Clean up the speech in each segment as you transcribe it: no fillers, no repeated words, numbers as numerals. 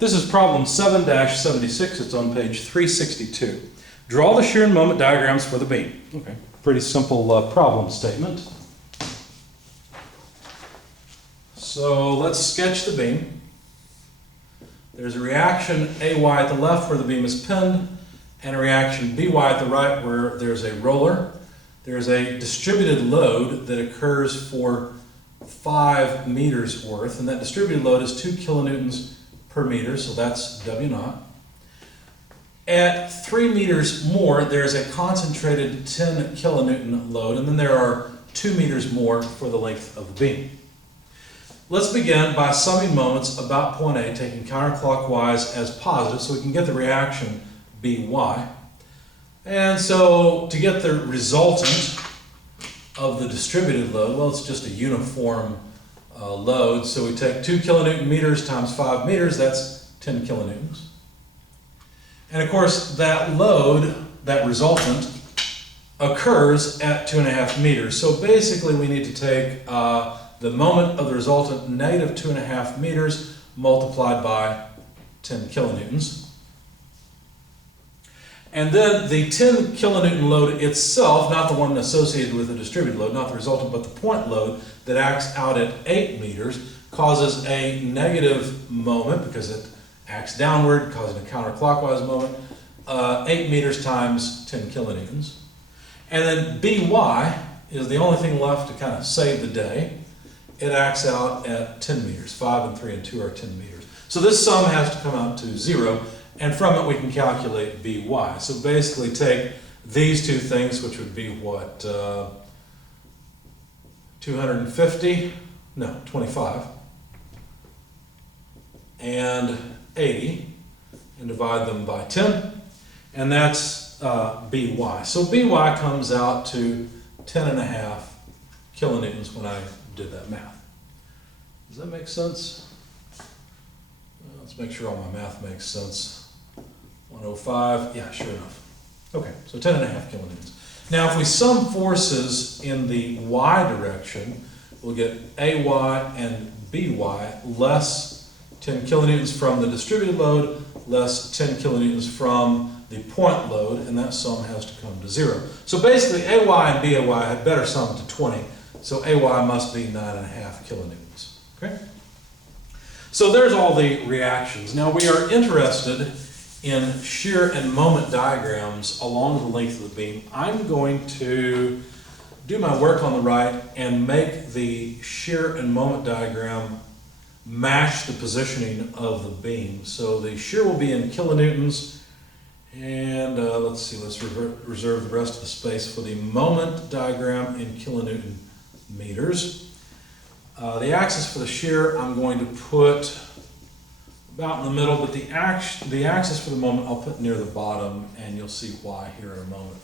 This is problem 7-76. It's on page 362. Draw the shear and moment diagrams for the beam. Okay, pretty simple problem statement. So let's sketch the beam. There's a reaction AY at the left where the beam is pinned, and a reaction BY at the right where there's a roller. There's a distributed load that occurs for 5 meters worth, and that distributed load is 2 kilonewtons per meter, so that's W naught. At 3 meters more, there's a concentrated 10 kilonewton load, and then there are 2 meters more for the length of the beam. Let's begin by summing moments about point A, taking counterclockwise as positive, so we can get the reaction BY. And so to get the resultant of the distributed load, well, it's just a uniform load. So we take 2 kilonewton meters times 5 meters, that's 10 kilonewtons. And of course, that load, that resultant, occurs at 2.5 meters. So basically, we need to take the moment of the resultant, negative 2.5 meters, multiplied by 10 kilonewtons. And then the 10 kilonewton load itself, not the one associated with the distributed load, not the resultant, but the point load that acts out at 8 meters, causes a negative moment because it acts downward, causing a counterclockwise moment, 8 meters times 10 kilonewtons. And then BY is the only thing left to kind of save the day. It acts out at 10 meters. 5 and 3 and 2 are 10 meters. So this sum has to come out to 0. And from it, we can calculate BY. So basically take these two things, which would be what, 250, no, 25, and 80, and divide them by 10, and that's BY. So BY comes out to 10.5 kilonewtons when I did that math. Does that make sense? Let's make sure all my math makes sense. 105, yeah, sure enough. Okay, so 10.5 kilonewtons. Now, if we sum forces in the y direction, we'll get AY and BY less 10 kilonewtons from the distributed load, less 10 kilonewtons from the point load, and that sum has to come to 0. So basically, AY and BAY had better sum to 20, so AY must be 9.5 kilonewtons. Okay? So there's all the reactions. Now we are interested in shear and moment diagrams along the length of the beam. I'm going to do my work on the right and make the shear and moment diagram match the positioning of the beam. So the shear will be in kilonewtons, and let's see, let's reserve the rest of the space for the moment diagram in kilonewton meters. The axis for the shear I'm going to put about in the middle, but the axis for the moment I'll put near the bottom, and you'll see why here in a moment.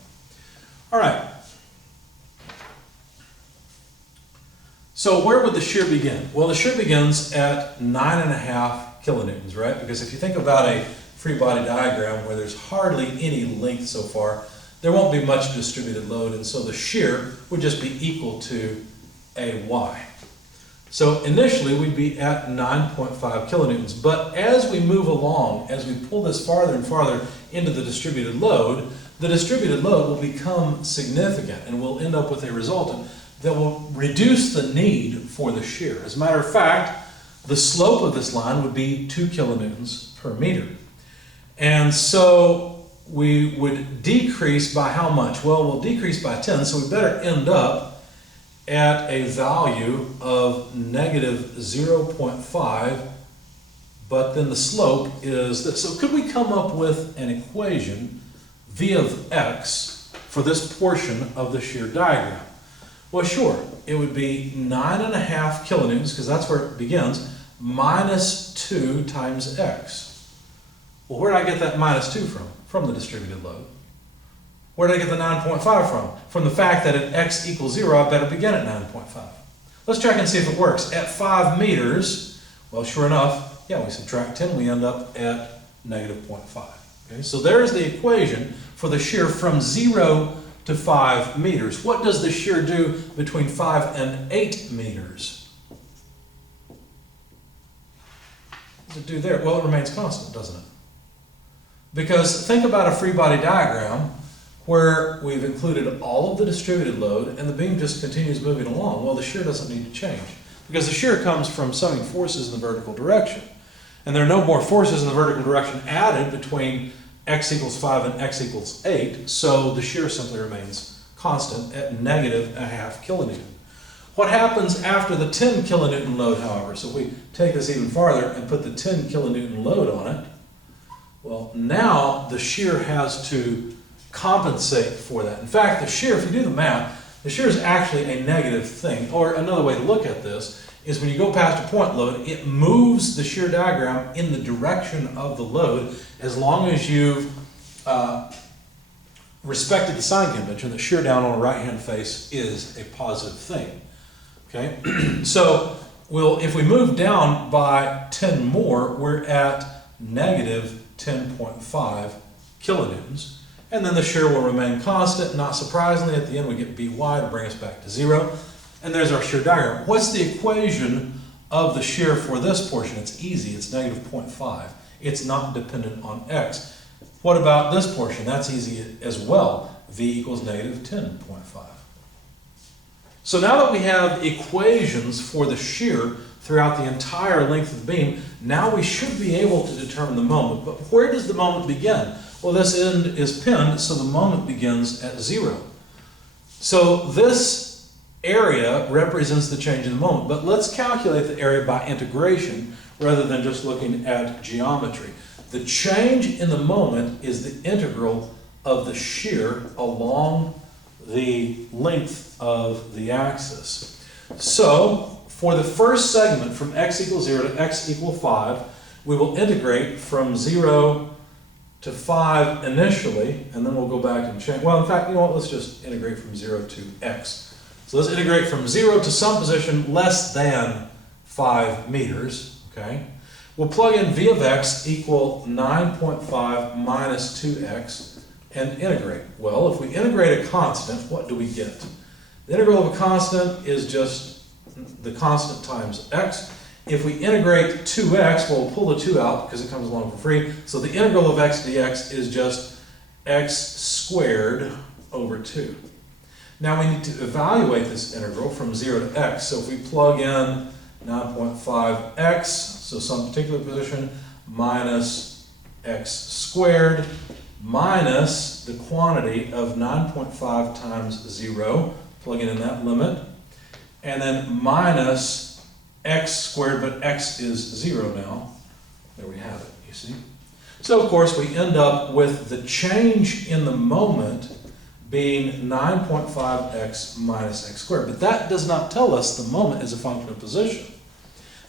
All right. So where would the shear begin? Well, the shear begins at 9.5 kilonewtons, right? Because if you think about a free body diagram where there's hardly any length so far, there won't be much distributed load, and so the shear would just be equal to AY. So initially we'd be at 9.5 kilonewtons, but as we move along, as we pull this farther and farther into the distributed load will become significant, and we'll end up with a resultant that will reduce the need for the shear. As a matter of fact, the slope of this line would be 2 kilonewtons per meter. And so we would decrease by how much? Well, we'll decrease by 10, so we better end up at a value of negative 0.5, but then the slope is this. So could we come up with an equation, V of x, for this portion of the shear diagram? Well, sure. It would be 9.5 kilonewtons, because that's where it begins, minus 2 times x. Well, where did I get that minus 2 from? From the distributed load. Where did I get the 9.5 from? From the fact that at x equals 0, I better begin at 9.5. Let's check and see if it works. At 5 meters, well, sure enough, yeah, we subtract 10, we end up at negative 0.5. Okay, so there's the equation for the shear from 0 to 5 meters. What does the shear do between 5 and 8 meters? to do there? Well, it remains constant, doesn't it? Because think about a free body diagram where we've included all of the distributed load and the beam just continues moving along. Well, the shear doesn't need to change because the shear comes from summing forces in the vertical direction. And there are no more forces in the vertical direction added between x equals 5 and x equals 8, so the shear simply remains constant at -0.5 kilonewton. What happens after the 10 kilonewton load, however? So if we take this even farther and put the 10 kilonewton load on it, well, now the shear has to compensate for that. In fact, the shear, if you do the math, the shear is actually a negative thing. Or another way to look at this is when you go past a point load, it moves the shear diagram in the direction of the load as long as you've respected the sign convention that shear down on a right-hand face is a positive thing. Okay, so if we move down by 10 more, we're at -10.5 kilonewtons. And then the shear will remain constant. Not surprisingly, at the end we get By to bring us back to 0. And there's our shear diagram. What's the equation of the shear for this portion? It's easy. It's -0.5. It's not dependent on x. What about this portion? That's easy as well. V equals -10.5. So now that we have equations for the shear throughout the entire length of the beam, now we should be able to determine the moment. But where does the moment begin? Well, this end is pinned, so the moment begins at 0. So this area represents the change in the moment. But let's calculate the area by integration rather than just looking at geometry. The change in the moment is the integral of the shear along the length of the axis. So for the first segment from x equals 0 to x equals 5, we will integrate from 0 to 5 initially, and then we'll go back and change. Well, in fact, you know what? Let's just integrate from 0 to x. So let's integrate from 0 to some position less than 5 meters, okay? We'll plug in v of x equal 9.5 minus 2x and integrate. Well, if we integrate a constant, what do we get? The integral of a constant is just the constant times x. If we integrate 2x, well, we'll pull the 2 out because it comes along for free. So the integral of x dx is just x squared over 2. Now we need to evaluate this integral from 0 to x. So if we plug in 9.5x, so some particular position, minus x squared, minus the quantity of 9.5 times 0, plugging in that limit, and then minus x squared, but x is 0 now. There we have it, you see. So of course we end up with the change in the moment being 9.5x minus x squared. But that does not tell us the moment is a function of position.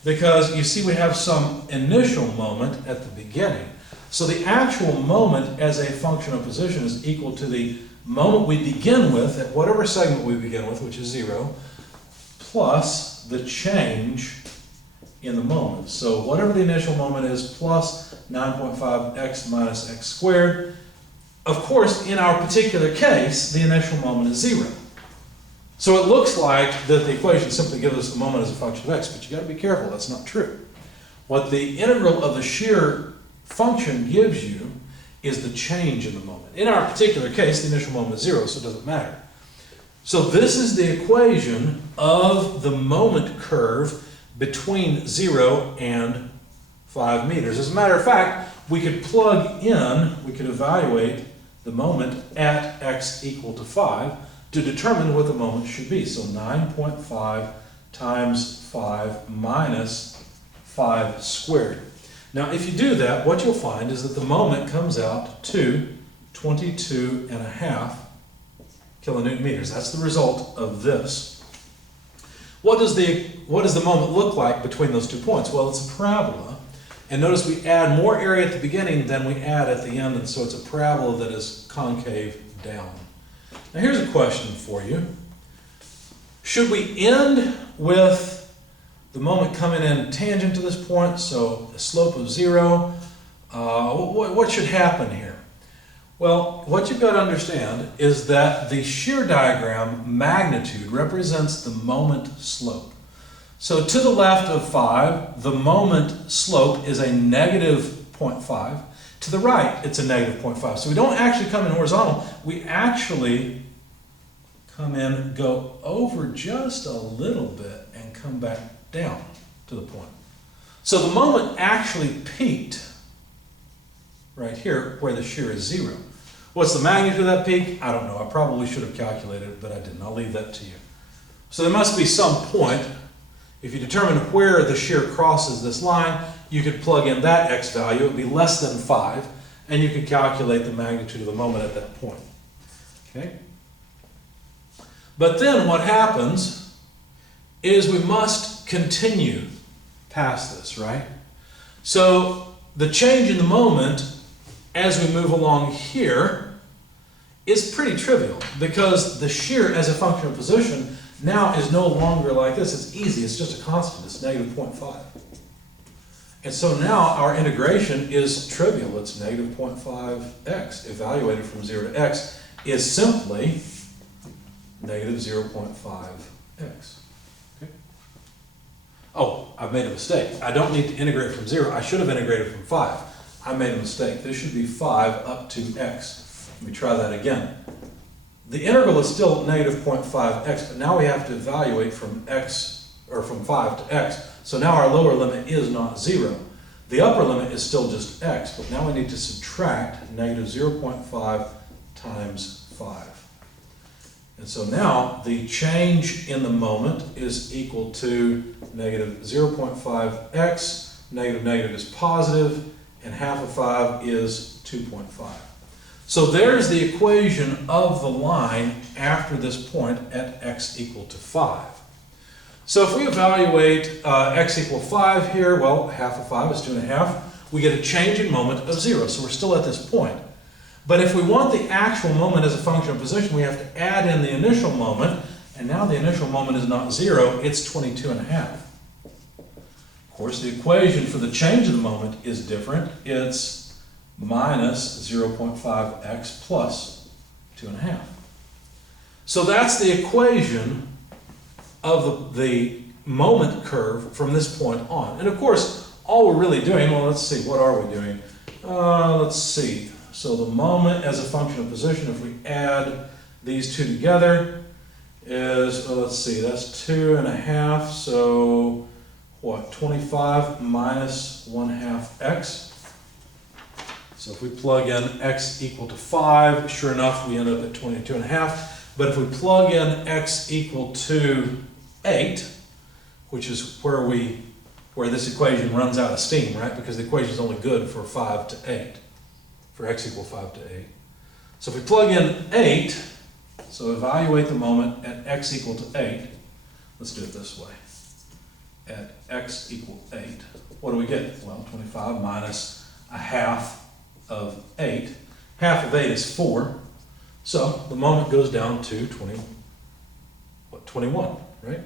Because you see we have some initial moment at the beginning. So the actual moment as a function of position is equal to the moment we begin with at whatever segment we begin with, which is 0, plus the change in the moment. So whatever the initial moment is plus 9.5x minus x squared. Of course, in our particular case, the initial moment is 0. So it looks like that the equation simply gives us the moment as a function of x, but you got to be careful, that's not true. What the integral of the shear function gives you is the change in the moment. In our particular case, the initial moment is 0, so it doesn't matter. So this is the equation of the moment curve between 0 and 5 meters. As a matter of fact, we could plug in, we could evaluate the moment at x equal to 5 to determine what the moment should be. So 9.5 times 5 minus 5 squared. Now if you do that, what you'll find is that the moment comes out to 22.5 kilonewton meters. That's the result of this. What does the moment look like between those 2 points? Well, it's a parabola. And notice we add more area at the beginning than we add at the end, and so it's a parabola that is concave down. Now here's a question for you. Should we end with the moment coming in tangent to this point, so a slope of 0? What should happen here? Well, what you've got to understand is that the shear diagram magnitude represents the moment slope. So to the left of 5, the moment slope is a negative 0.5. To the right, it's a negative 0.5. So we don't actually come in horizontal. We actually come in, go over just a little bit, and come back down to the point. So the moment actually peaked right here where the shear is 0. What's the magnitude of that peak? I don't know. I probably should have calculated it, but I didn't. I'll leave that to you. So there must be some point. If you determine where the shear crosses this line, you could plug in that x value. It would be less than 5, and you could calculate the magnitude of the moment at that point. Okay? But then what happens is we must continue past this, right? So the change in the moment as we move along here is pretty trivial, because the shear as a function of position now is no longer like this. It's easy. It's just a constant. It's negative 0.5. And so now our integration is trivial. It's negative 0.5x. Evaluated from 0 to x is simply negative 0.5x. Okay. Oh, I've made a mistake. I don't need to integrate from 0. I should have integrated from 5. I made a mistake. This should be 5 up to x. Let me try that again. The integral is still negative 0.5x, but now we have to evaluate from x, or from 5 to x. So now our lower limit is not 0. The upper limit is still just x, but now we need to subtract negative 0.5 times 5. And so now the change in the moment is equal to negative 0.5x, negative is positive, and half of 5 is 2.5. So there's the equation of the line after this point at x equal to 5. So if we evaluate x equal 5 here, well, half of 5 is 2.5. We get a change in moment of 0, so we're still at this point. But if we want the actual moment as a function of position, we have to add in the initial moment, and now the initial moment is not 0, it's 22.5. Of course, the equation for the change of the moment is different. It's minus 0.5x plus 2.5. So that's the equation of the moment curve from this point on. And of course, all we're really doing, well, let's see, what are we doing? Let's see. So the moment as a function of position, if we add these two together, is, let's see, that's 2.5, so what, 25 minus 1/2 x. So if we plug in x equal to 5, sure enough, we end up at 22.5. But if we plug in x equal to 8, which is where this equation runs out of steam, right? Because the equation is only good for 5 to 8, for x equal 5 to 8. So if we plug in 8, so evaluate the moment at x equal to 8. Let's do it this way. At x equal 8, what do we get? Well, 25 minus 1/2 of 8. Half of 8 is 4. So the moment goes down to 21, right?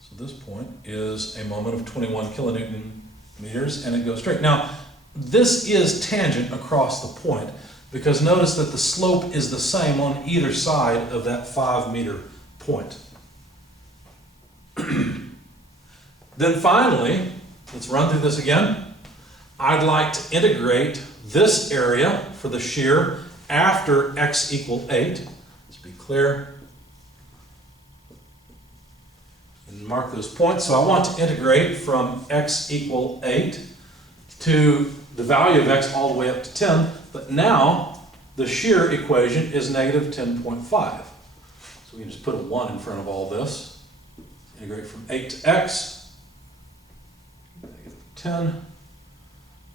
So this point is a moment of 21 kilonewton meters, and it goes straight. Now, this is tangent across the point, because notice that the slope is the same on either side of that 5-meter point. Then finally, let's run through this again. I'd like to integrate this area for the shear after x equal 8. Let's be clear. And mark those points. So I want to integrate from x equal 8 to the value of x all the way up to 10. But now the shear equation is negative 10.5. So we can just put a 1 in front of all this. Integrate from 8 to x, negative 10,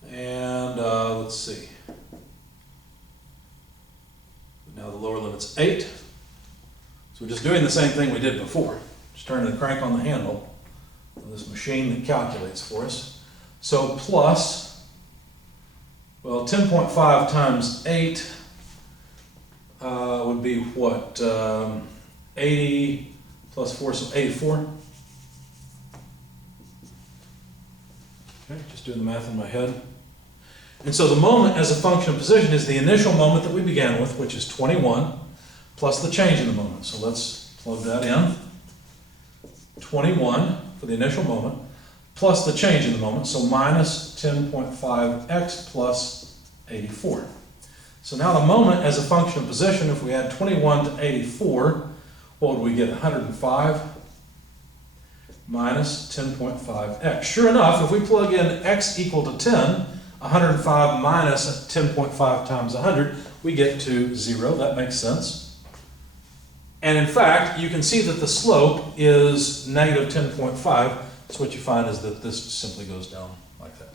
and let's see. Now the lower limit's 8. So we're just doing the same thing we did before. Just turning the crank on the handle of this machine that calculates for us. So plus, well, 10.5 times 8 would be what? 80 plus 4, so 84. Okay, just doing the math in my head. And so the moment as a function of position is the initial moment that we began with, which is 21, plus the change in the moment. So let's plug that in. 21 for the initial moment, plus the change in the moment, so minus 10.5x plus 84. So now the moment as a function of position, if we add 21 to 84, what would we get? 105 minus 10.5x. Sure enough, if we plug in x equal to 10, 105 minus 10.5 times 100, we get to 0. That makes sense. And in fact, you can see that the slope is negative 10.5. So what you find is that this simply goes down like that.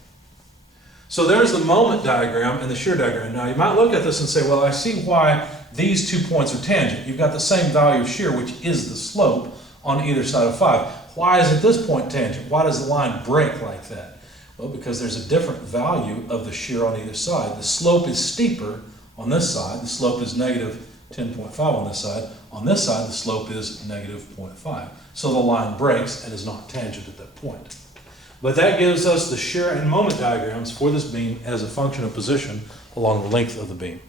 So there's the moment diagram and the shear diagram. Now you might look at this and say, well, I see why these 2 points are tangent. You've got the same value of shear, which is the slope on either side of 5. Why isn't this point tangent? Why does the line break like that? Well, because there's a different value of the shear on either side. The slope is steeper on this side. The slope is negative 10.5 on this side. On this side, the slope is negative 0.5. So the line breaks and is not tangent at that point. But that gives us the shear and moment diagrams for this beam as a function of position along the length of the beam.